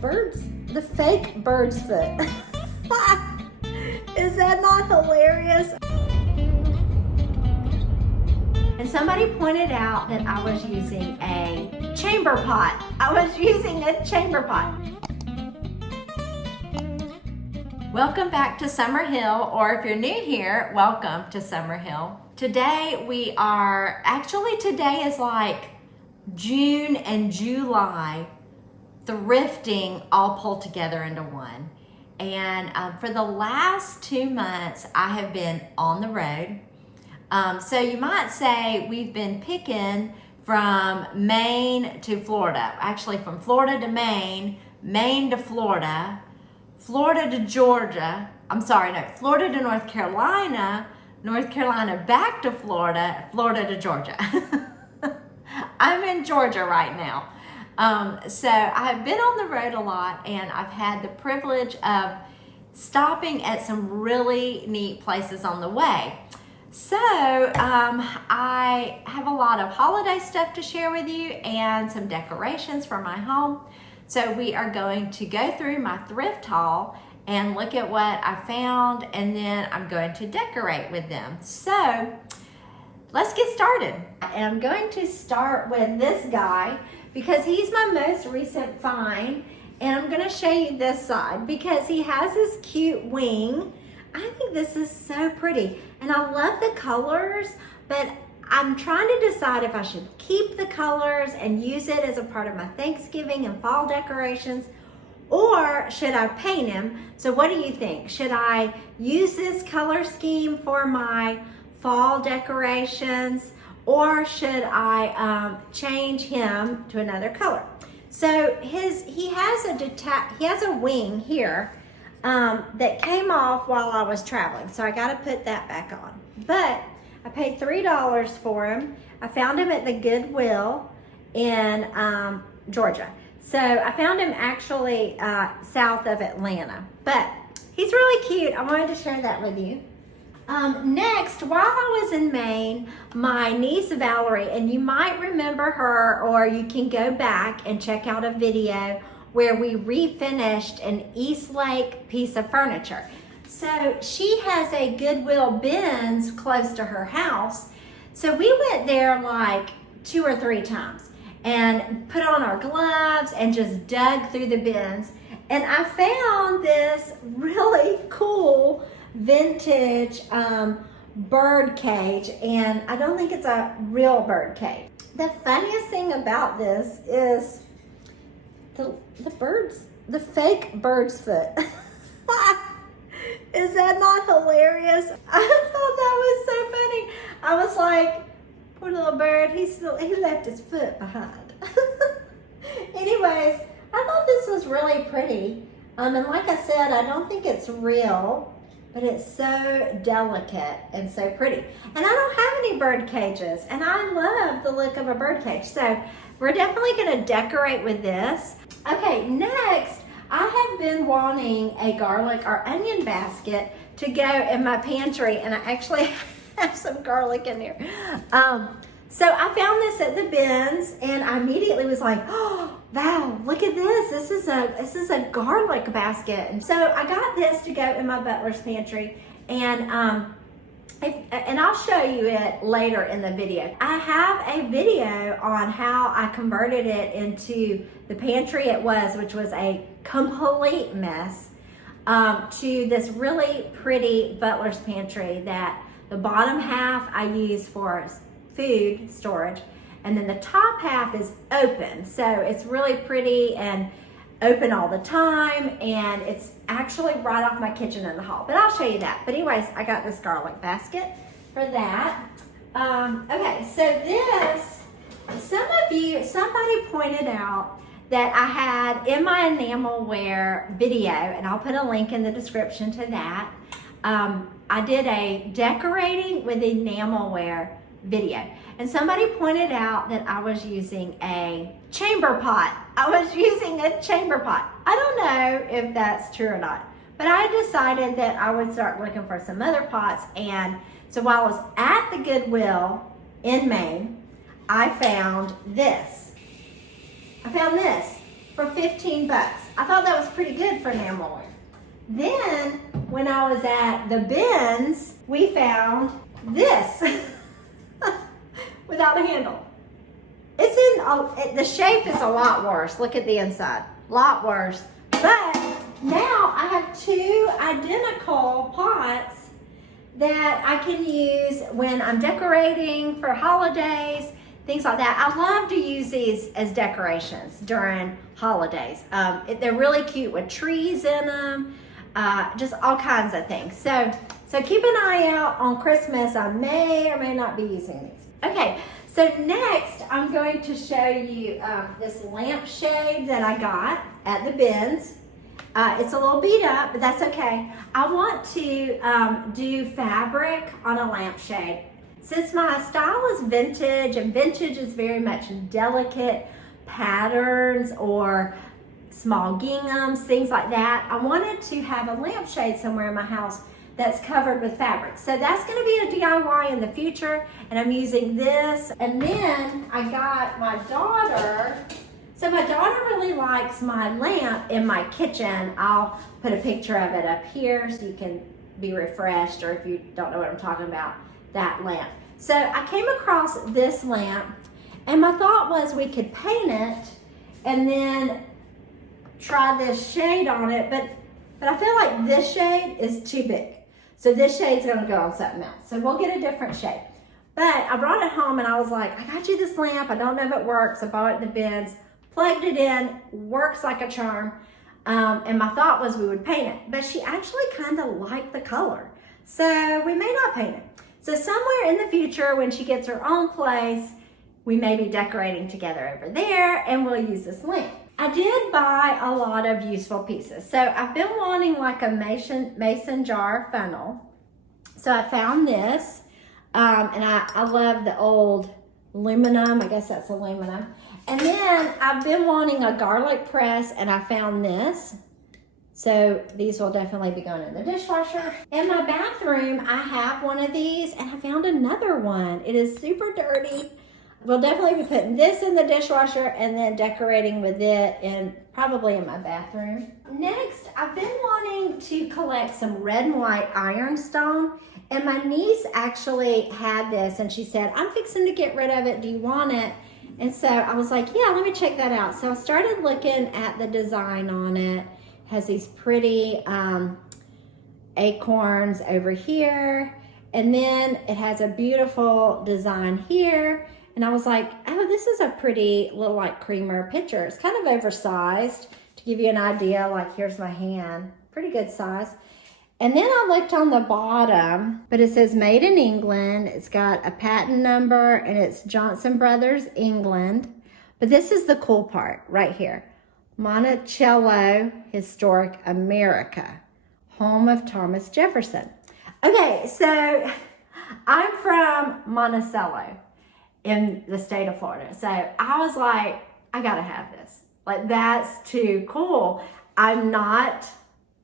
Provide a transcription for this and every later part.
the fake bird's foot. Is that not hilarious? And somebody pointed out that I was using a chamber pot. I was using a chamber pot. Welcome back to Summerhill, or if you're new here, welcome to Summerhill. Today today is like June and July thrifting all pulled together into one. And for the last 2 months, I have been on the road. So you might say we've been picking from Maine to Florida. Actually, from Florida to Maine, Maine to Florida, Florida to Georgia. Florida to North Carolina, North Carolina back to Florida, Florida to Georgia. I'm in Georgia right now. So I've been on the road a lot, and I've had the privilege of stopping at some really neat places on the way. So I have a lot of holiday stuff to share with you and some decorations for my home. So we are going to go through my thrift haul and look at what I found, and then I'm going to decorate with them. So let's get started. And I'm going to start with this guy because he's my most recent find. And I'm gonna show you this side because he has this cute wing. I think this is so pretty. And I love the colors, but I'm trying to decide if I should keep the colors and use it as a part of my Thanksgiving and fall decorations, or should I paint him? So what do you think? Should I use this color scheme for my fall decorations, or should I change him to another color? So he has a wing here that came off while I was traveling, so I got to put that back on. But I paid $3 for him. I found him at the Goodwill in Georgia. So I found him actually south of Atlanta, but he's really cute. I wanted to share that with you. Next, while I was in Maine, my niece Valerie, and you might remember her, or you can go back and check out a video where we refinished an East Lake piece of furniture. So she has a Goodwill Bins close to her house. So we went there like 2 or 3 times and put on our gloves and just dug through the bins. And I found this really cool vintage bird cage, and I don't think it's a real bird cage. The funniest thing about this is the fake bird's foot. Is that not hilarious? I thought that was so funny. I was like, poor little bird, he left his foot behind. Anyways, I thought this was really pretty. And like I said, I don't think it's real, but it's so delicate and so pretty. And I don't have any bird cages, and I love the look of a bird cage. So we're definitely gonna decorate with this. Okay, next, I have been wanting a garlic or onion basket to go in my pantry, and I actually have some garlic in there. So I found this at the bins, and I immediately was like, oh, wow, look at this. This is a garlic basket. And so I got this to go in my butler's pantry, and I'll show you it later in the video. I have a video on how I converted it into the pantry it was, which was a complete mess, to this really pretty butler's pantry that the bottom half I use for food storage, and then the top half is open. So it's really pretty and open all the time, and it's actually right off my kitchen in the hall, but I'll show you that. But anyways, I got this garlic basket for that. Okay, so this, somebody pointed out that I had in my Enamelware video, and I'll put a link in the description to that. I did a decorating with Enamelware video, and somebody pointed out that I was using a chamber pot. I was using a chamber pot. I don't know if that's true or not, but I decided that I would start looking for some other pots. And so while I was at the Goodwill in Maine, I found this. I found this for 15 bucks. I thought that was pretty good for Enamelware. Then, when I was at the bins, we found this without a handle. The shape is a lot worse. Look at the inside, a lot worse. But now I have two identical pots that I can use when I'm decorating for holidays, things like that. I love to use these as decorations during holidays. They're really cute with trees in them, just all kinds of things. So keep an eye out on Christmas. I may or may not be using these. Okay, so next I'm going to show you this lampshade that I got at the bins. It's a little beat up, but that's okay. I want to do fabric on a lampshade. Since my style is vintage, and vintage is very much delicate patterns or small ginghams, things like that, I wanted to have a lampshade somewhere in my house that's covered with fabric. So that's gonna be a DIY in the future, and I'm using this. And then I got my daughter, so my daughter really likes my lamp in my kitchen. I'll put a picture of it up here so you can be refreshed, or if you don't know what I'm talking about, that lamp. So I came across this lamp, and my thought was we could paint it and then try this shade on it, but I feel like this shade is too big. So this shade's gonna go on something else. So we'll get a different shade. But I brought it home and I was like, I got you this lamp. I don't know if it works. I bought it in the bins, plugged it in, works like a charm. And my thought was we would paint it, but she actually kind of liked the color. So we may not paint it. So somewhere in the future, when she gets her own place, we may be decorating together over there, and we'll use this lamp. I did buy a lot of useful pieces. So I've been wanting like a mason jar funnel. So I found this, and I love the old aluminum. I guess that's aluminum. And then I've been wanting a garlic press, and I found this. So these will definitely be going in the dishwasher. In my bathroom, I have one of these, and I found another one. It is super dirty. We'll definitely be putting this in the dishwasher and then decorating with it probably in my bathroom. Next, I've been wanting to collect some red and white ironstone, and my niece actually had this, and she said, I'm fixing to get rid of it. Do you want it? And so I was like, yeah, let me check that out. So I started looking at the design on it. It has these pretty acorns over here, and then it has a beautiful design here. And I was like, oh, this is a pretty little like creamer pitcher. It's kind of oversized to give you an idea. Like, here's my hand, pretty good size. And then I looked on the bottom, but it says made in England. It's got a patent number, and it's Johnson Brothers, England. But this is the cool part right here. Monticello, Historic America, home of Thomas Jefferson. Okay, so I'm from Monticello in the state of Florida. So I was like, I gotta have this. Like, that's too cool. I'm not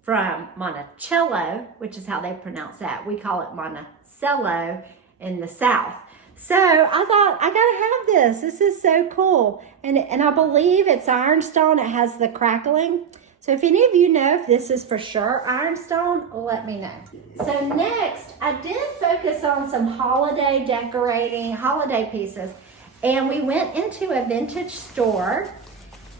from Monticello, which is how they pronounce that. We call it Monticello in the South. So I thought, I gotta have this. This is so cool. And I believe it's ironstone. It has the crackling. So if any of you know if this is for sure ironstone, let me know. So next, I did focus on some holiday decorating, holiday pieces. And we went into a vintage store.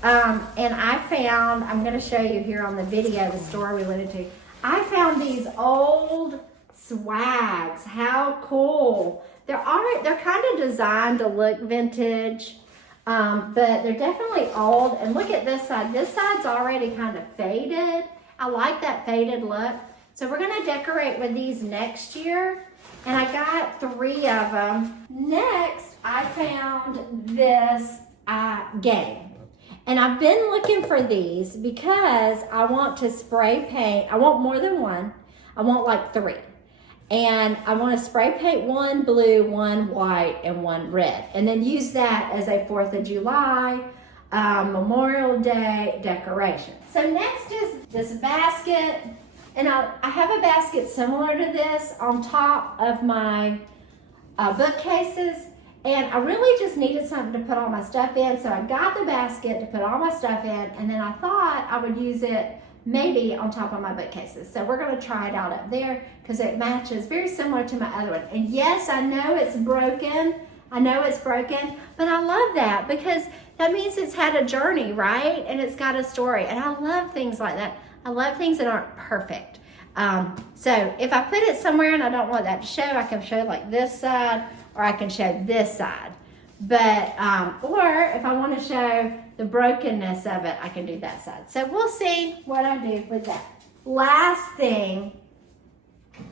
And I found, I'm gonna show you here on the video, the store we went into. I found these old swags. How cool. They're kind of designed to look vintage. But they're definitely old. And look at this side. This side's already kind of faded. I like that faded look. So we're gonna decorate with these next year. And I got 3 of them. Next, I found this game. And I've been looking for these because I want to spray paint. I want more than one. I want like 3. And I want to spray paint 1 blue, 1 white, and 1 red. And then use that as a 4th of July, Memorial Day decoration. So next is this basket. And I have a basket similar to this on top of my bookcases. And I really just needed something to put all my stuff in, so I got the basket to put all my stuff in, and then I thought I would use it maybe on top of my bookcases. So we're gonna try it out up there because it matches very similar to my other one. And yes, I know it's broken. I know it's broken, but I love that because that means it's had a journey, right? And it's got a story. And I love things like that. I love things that aren't perfect. So if I put it somewhere and I don't want that to show, I can show like this side or I can show this side. But, or if I want to show the brokenness of it, I can do that side. So we'll see what I do with that. Last thing,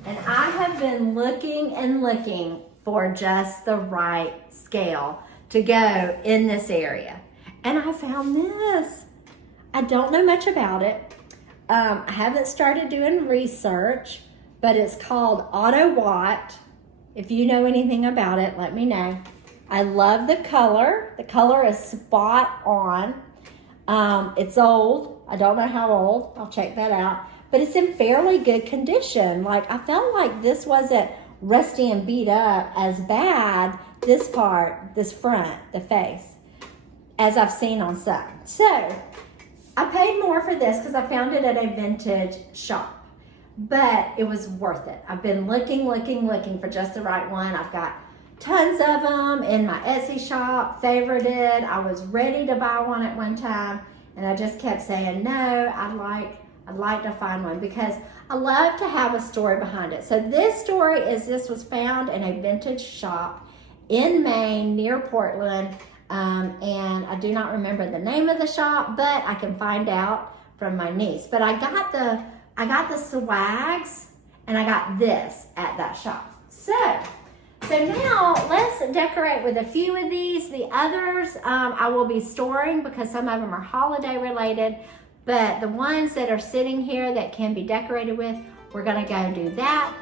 and I have been looking and looking for just the right scale to go in this area. And I found this. I don't know much about it. I haven't started doing research, but it's called Auto Watt. If you know anything about it, let me know. I love the color. The color is spot on. It's old. I don't know how old. I'll check that out. But it's in fairly good condition. Like, I felt like this wasn't rusty and beat up as bad, this part, this front, the face, as I've seen on some. So, I paid more for this because I found it at a vintage shop. But it was worth it. I've been looking for just the right one. I've got tons of them in my Etsy shop, favorited. I was ready to buy one at one time, and I just kept saying, no, I'd like to find one because I love to have a story behind it. So this story is, this was found in a vintage shop in Maine near Portland, and I do not remember the name of the shop, but I can find out from my niece. But I got the swags, and I got this at that shop. So now let's decorate with a few of these. The others I will be storing because some of them are holiday related, but the ones that are sitting here that can be decorated with, we're gonna go and do that.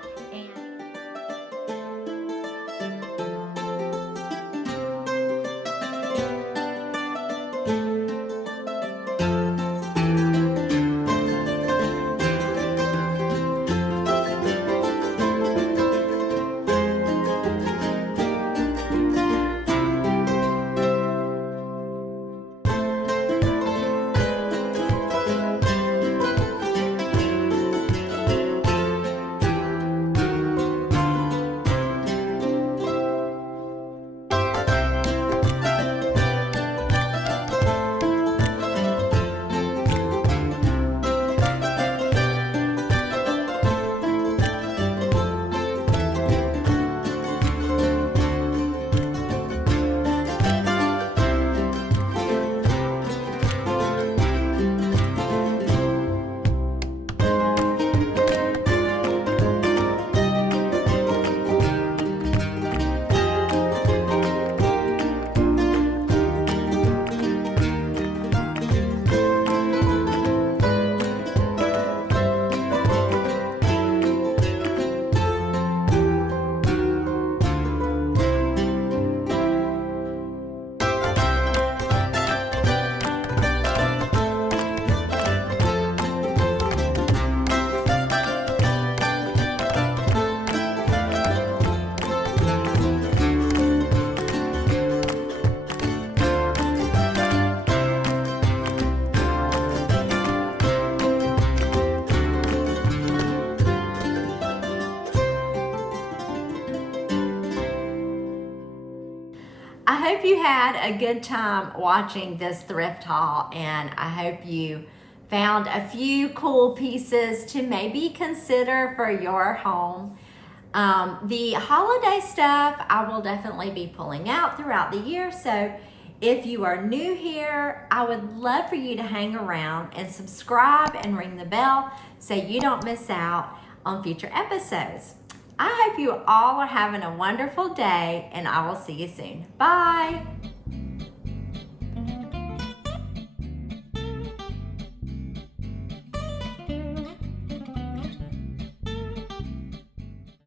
I hope you had a good time watching this thrift haul, and I hope you found a few cool pieces to maybe consider for your home. The holiday stuff I will definitely be pulling out throughout the year, so if you are new here, I would love for you to hang around and subscribe and ring the bell so you don't miss out on future episodes. I hope you all are having a wonderful day, and I will see you soon. Bye.